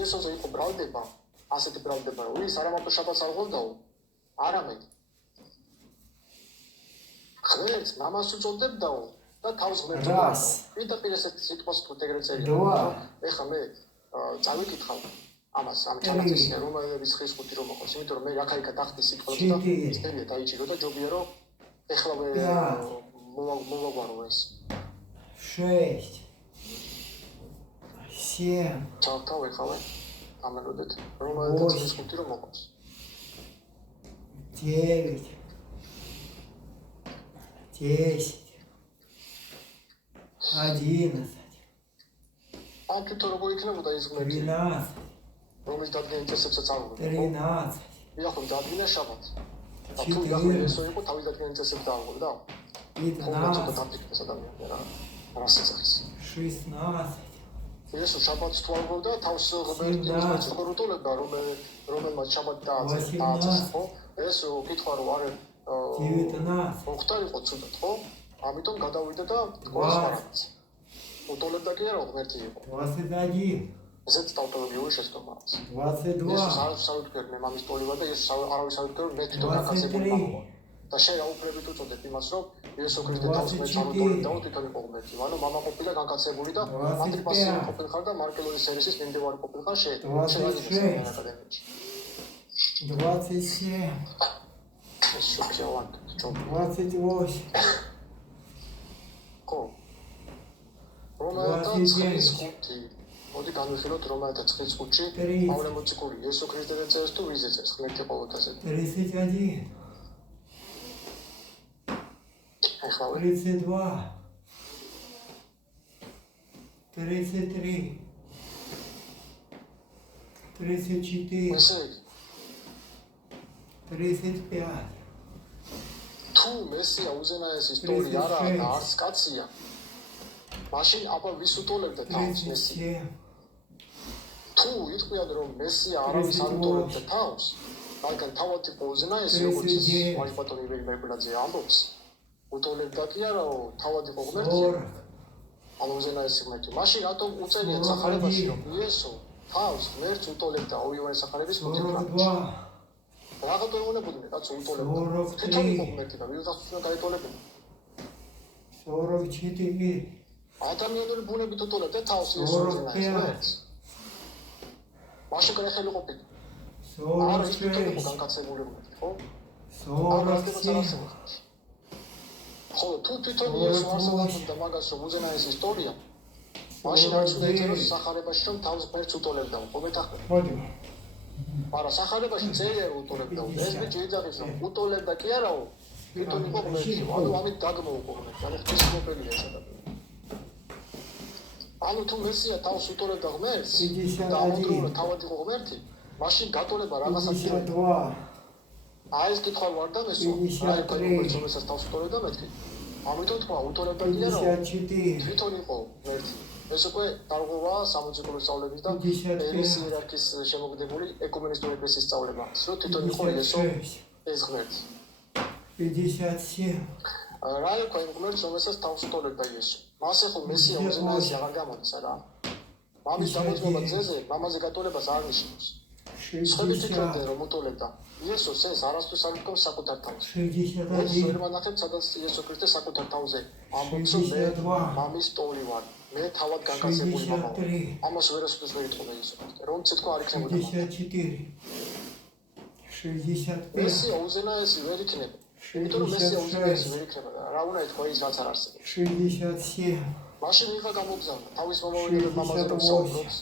იესოზე იყო ბრალდება, ასეთი ბრალდება, რომ ის არამარტო შაბათს არ ღვევდაო, არამედ ღმერთს მამას უწოდებდაო და თავს ღმერთს უწოდებდაო. პირდაპირ ესეთი სიტყვას თუ ეგრე წერია. ეხლა მე წავიკითხავ ამას ამ ჩანაწერი რომაელების ხის ხუთი რომ მოყავს, იმიტომ რომ მე აქა-იქა დახტი სიტყვებს და ისწრებია დაიჭირო და ჯობია რომ ეხლავე მოვაგვარო ეს. 6 7 თავ ეხავე ამეროდეთ რომაელთა ხის ხუთი რომ მოყავს. 9 10 11 ან თვითონ როგორ იქნებოდა ის ღმერთი? 13 რომის დადგენის წესებსაც არ უყურებ. 13 იახონ დადგინე შაბათს. და თუ იახონ ესო იყო თავის დადგენის წესებს დააღვევ და 15 დამფიქრეს ადამიანები რა რასაცხის. 16 ესო შაბათს თუ აღვევ და თავს ღმერთი იმას ხორუტოლებდა რომელმაც შაბათი დააწეს ხო? ეს კითხვა რომ არა 19 ოქტარ იყო ცუდად ხო? ამიტომ გადავიდა და გვას მარადს. უტოლებდა კი არა ღმერთი იყო. 21 ესეც ტაუტოლოგიური შეცდომა აქვს. 22 ეს საერთოდ მე მამის ტოლიბა და ეს არავის არ ვიტყვი მე თვითონ გაკაცებული მამა. და შენ რა უფლებით უწოდებ იმას რომ იესო ქრისტე თავს მე წარუტოლებდა თვითონ იყო ღმერთი. ანუ მამა ყოფილა გაკაცებული და ანტრიპასიანი ყოფილხარ და მარკელოვის სერისის მიმდევარი ყოფილხარ შენ. 27 ეს შოქიავან. 28 ხო. რომაელთა ცხრის ხუთი. მოდი განვიხილოთ რომაელთა ცხრის ხუთში პავლემოციკური იესო ქრისტე წერს თუ ვიზე წერს ღმერთი ყოველთაზე. 31 ეხლა 32 33 34 ესე იგი 35 თუ მესია უზენაეს ისტორია არა და არც კაცია მაშინ აბა ვის უტოლებდა თავს მესია თუ იტყვიან რომ მესია არავის არ უტოლებდა თავს მაგრამ თავად იყო უზენაესი როგორც ვაჟბატონი ივერი მერკულაძე ამბობს უტოლებდა კი არაო თავად იყო ღმერთი ანუ უზენაესი ღმერთი მაშინ რატომ უწერია სახარებაში რომ იესო თავს ღმერთს უტოლებდა ორივე სახარების მოთხრობაში რაღაცა უნებოდნენ კაცო უტოლებდა თვითონ იყო ღმერთი და ვიღაც უნდა გაიტოლებინა 44 ადამიანური ბუნებით უტოლებდა თავს იესოს ღმერთს მაშინ კრეხელი ყოფილი არა ის თვითონ იყო განკაცებული ღმერთი ხო 46 ხო თუ თვითონ იესო არსებობდა მაგას რომ უზენაეს ისტორია მაშინ არც უნდა იწეროს სახარებაში რომ თავს ღმერთს უტოლებდა ხო მეთახმე მოდი არა სახარებაში წერია რომ უტოლებდა ეს ბიჭი იძახის რომ უტოლებდა კი არაო თვითონ იყო ღმერთი ანუ ამით დაგმოუყო ღმერთი ანუ ღვთისმოპოვია ეს ადამიანი ანუ თუ მესია თავს უტოლებდა ღმერთს და ამოდროულად თავად იყო ღმერთი მაშინ გატოლება რაღაცას იყო აი ეს კითხვა ვარ და მესო აი ღმერთს რომელსაც თავს უტოლებდა მეთქი ამიტომ თქვა უტოლებდა კი არაო თვითონ იყო ღმერთი ეს უკვე დარღვევა სამოციქულო სწავლების და ერის იერარქიის შემოგდებული ეკუმენისტური ეკლესიის სწავლება რომ თვითონ იყო იესო ეს ღმერთი 57 რა იყო იმ ღმერთს რომელსაც თავს უტოლებდა იესო მასე ხო მესია უზენაესი აღარ გამოდის არა მამის დამოწმობა ძეზე მამაზე გატოლებას არ ნიშნავს სხვები თვითონდნენ რომ უტოლებდა იესოს ეს არასდროს არ უთქვამს საკუთარ თავს ეს ვერ ვანახებთ სადაც იესო ქრისტე საკუთარ თავზე ამბობს რომ მე მამის ტოლი ვარ მე თავად განკაცებული მამა ვარ ამას ვერასოდეს ვერ იტყობა იესო ქრისტე რომც ეთქვა არ იქნებოდა 64 მესია უზენაესი ვერ იქნება იმიტომ რომ მესია უზენაესი ვერ იქნება რა უნდა ეთქვა ის რაც არ არსებობს 67 მაშინ ვიღა გამოგზავნა თავის მომავალ მამაზე რომ საუბრობს